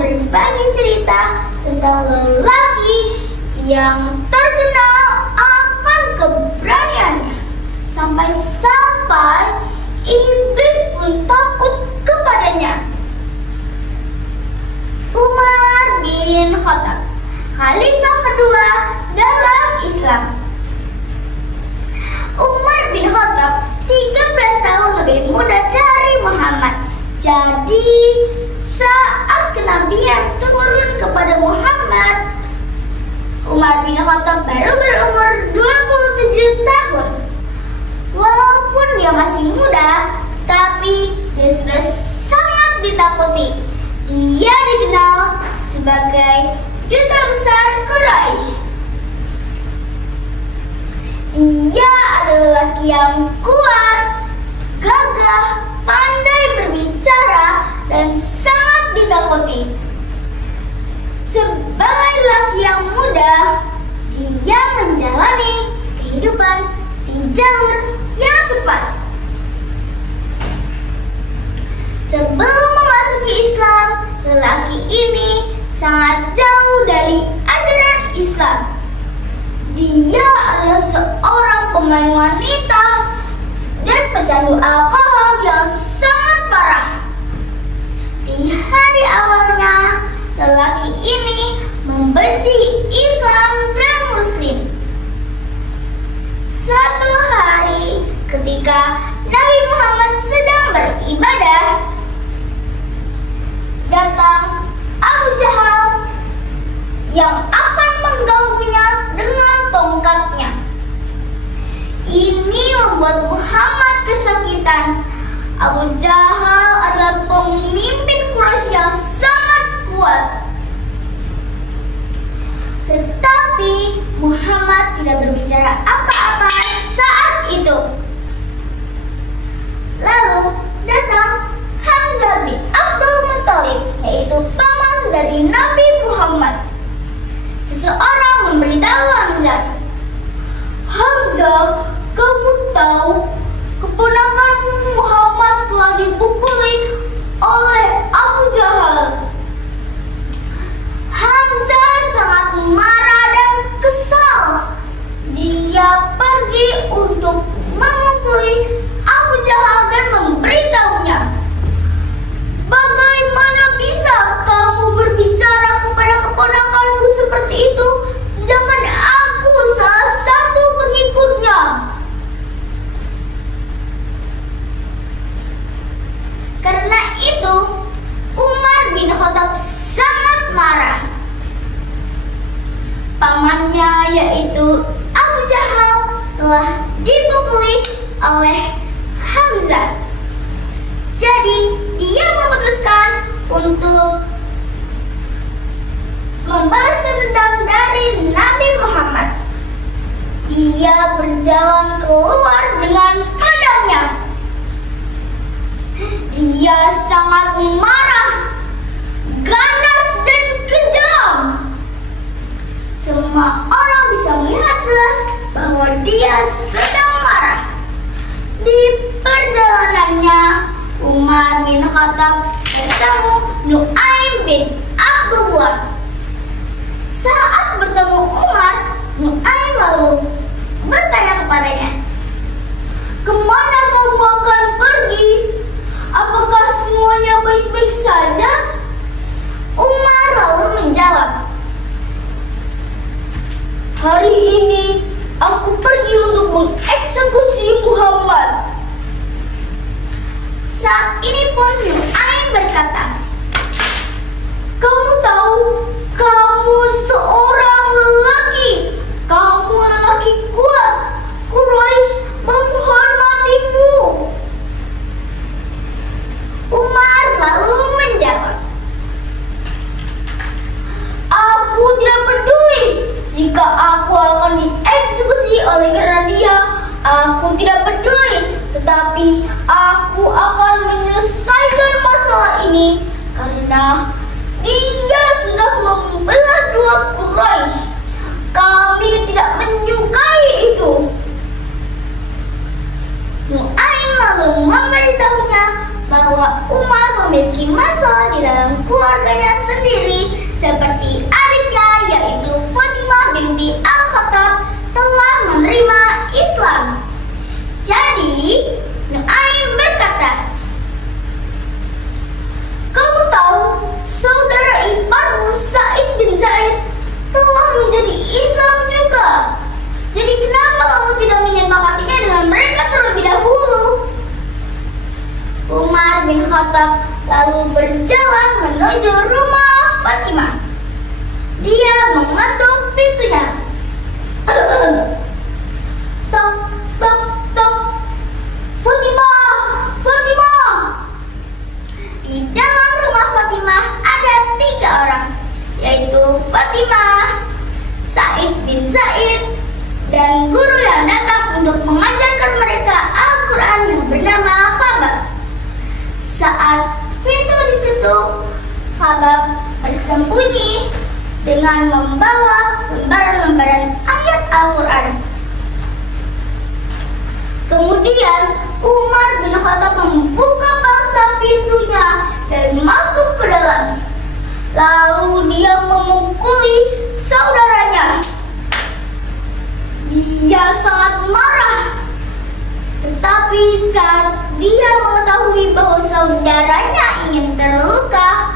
berbagi cerita tentang lelaki yang terkenal akan keberaniannya. Sampai-sampai iblis pun takut kepadanya. Umar bin Khattab, khalifah kedua dalam Islam. Umar bin Khattab 13 tahun lebih muda dari Muhammad. Jadi saat kenabian turun kepada Muhammad, Umar bin Khattab baru berumur 27 tahun. Walaupun dia masih muda, tapi dia sudah sangat ditakuti. Dia dikenal sebagai duta besar Quraisy. Dia adalah lelaki yang kuat, gagah, pandai berbicara, dan sangat ditakuti. Sebagai lelaki yang muda, dia menjalani kehidupan di jalur yang cepat. Sebelum memasuki Islam, lelaki ini sangat jauh dari ajaran Islam. Dia adalah seorang pemain wanita dan pecandu alkohol yang sangat parah. Di hari awalnya, lelaki ini membenci Islam dan Muslim. Suatu hari, ketika Nabi Muhammad sedang beribadah, datang Abu Jahal yang akan mengganggunya dengan tongkatnya. Ini membuat Muhammad kesakitan. Abu Jahal adalah pemimpin Quraisy yang sangat kuat. Tetapi Muhammad tidak berbicara apa-apa saat itu. Lalu datang Hamzah bin Abdul Muthalib, yaitu paman dari Nabi Muhammad. Seseorang memberitahu Hamzah, "Hamzah, kamu tahu keponakanmu Muhammad telah dipukuli oleh Abu Jahal." Hamzah sangat marah dan kesal. Dia pergi untuk memukuli Abu Jahal dan memberitahunya, "Bagaimana bisa kamu berbicara kepada keponakanku seperti itu, sedangkan aku salah satu pengikutnya?" Karena itu, Umar bin Khattab sangat marah. Pamannya, yaitu Abu Jahal, telah dipukuli oleh Hamzah. Jadi dia memutuskan untuk membalaskan dendam dari Nabi Muhammad. Dia berjalan keluar dengan pedangnya. Dia sangat marah, ganas dan kejam. Semua orang bisa melihat jelas bahwa dia sedang marah. Di perjalanannya, Umar bin Khattab bertemu Nu'aim bin Abdullah. Saat bertemu Umar, Nu'aim lalu bertanya kepadanya, "Kemana kamu akan pergi? Apakah semuanya baik-baik saja?" Umar lalu menjawab, "Hari ini aku pergi untuk mengeksekusi Muhammad." Saat ini pun Nu'aim berkata, "Kamu tahu, kamu seorang lelaki. Kamu lelaki kuat. Quraisy menghormatimu." Umar lalu menjawab, "Aku tidak peduli jika aku akan dieksekusi oleh karena dia. Aku tidak peduli. Tetapi aku akan menyelesaikan masalah ini karena dia sudah membelah dua Quraisy. Kami tidak menyukai itu." Nu'aim lalu memberitahunya bahwa Umar memiliki masalah juga di dalam keluarganya sendiri, seperti adiknya yaitu Fatimah binti Al-Khattab telah menerima Islam. Jadi Nuaim berkata, "Kamu tahu saudara iparmu Sa'id bin Zaid telah menjadi Islam juga. Jadi kenapa kamu tidak menyepakatinya dengan mereka terlebih dahulu?" Umar bin Khattab lalu berjalan menuju rumah Fatimah. Dia mengetuk pintunya. Tok, tok, tok. "Fatimah, Fatimah." Di dalam rumah Fatimah ada 3 orang, yaitu Fatimah, Sa'id bin Zaid, dan guru yang datang untuk mengajarkan mereka Al-Quran yang bernama Khabab. Saat pintu diketuk, Khabab bersembunyi dengan membawa lembaran-lembaran ayat Al-Quran. Kemudian Umar bin Khattab membuka paksa pintunya dan masuk ke dalam. Lalu dia memukuli saudaranya. Dia sangat marah. Tetapi saat dia mengetahui bahwa saudaranya ingin terluka,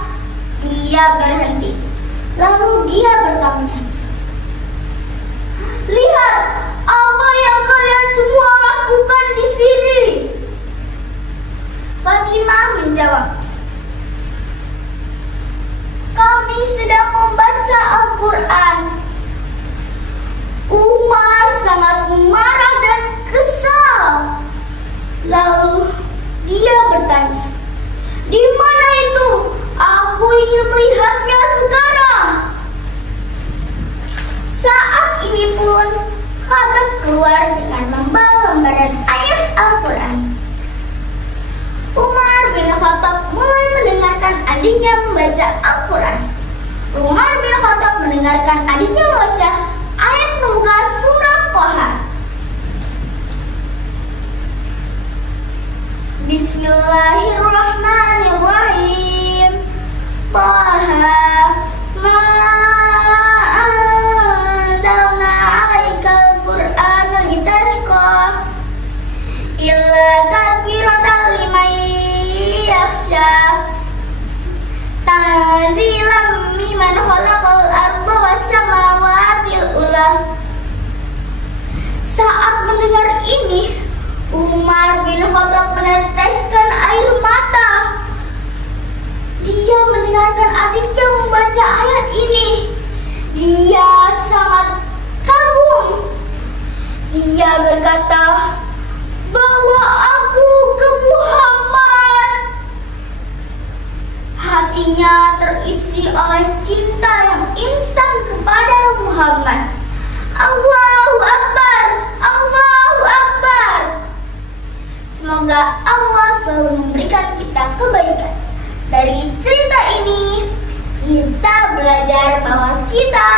dia berhenti. Lalu dia bertanya, "Lihat apa yang kalian semua lakukan di sini?" Fatimah menjawab, "Kami sedang membaca Al-Quran." Umar sangat marah dan kesal. Lalu dia bertanya, "Di mana itu? Aku ingin melihatnya sekarang." Saat ini pun Khabab keluar dengan membawa lembaran ayat Al-Quran. Umar bin Khattab mulai mendengarkan adiknya membaca Al-Quran. Umar bin Khattab mendengarkan adiknya membaca ayat pembuka surat Thaha. Bismillahirrahmanirrahim. Thaha ma anzalna 'alaikal Qur'ana litashqa illa tadhkiratan liman yakhsha tanzilan mimman khalaqal arda was samawatil ula. Saat mendengar ini, Umar bin Khattab meneteskan air mata. Dia mendengarkan adiknya membaca ayat ini. Dia sangat kagum. Dia berkata, "Bawa aku ke Muhammad." Hatinya terisi oleh cinta yang instan kepada Muhammad. Allahu Akbar, Allahu Akbar. Semoga Allah selalu memberikan kita kebaikan. Dari cerita ini, kita belajar bahwa kita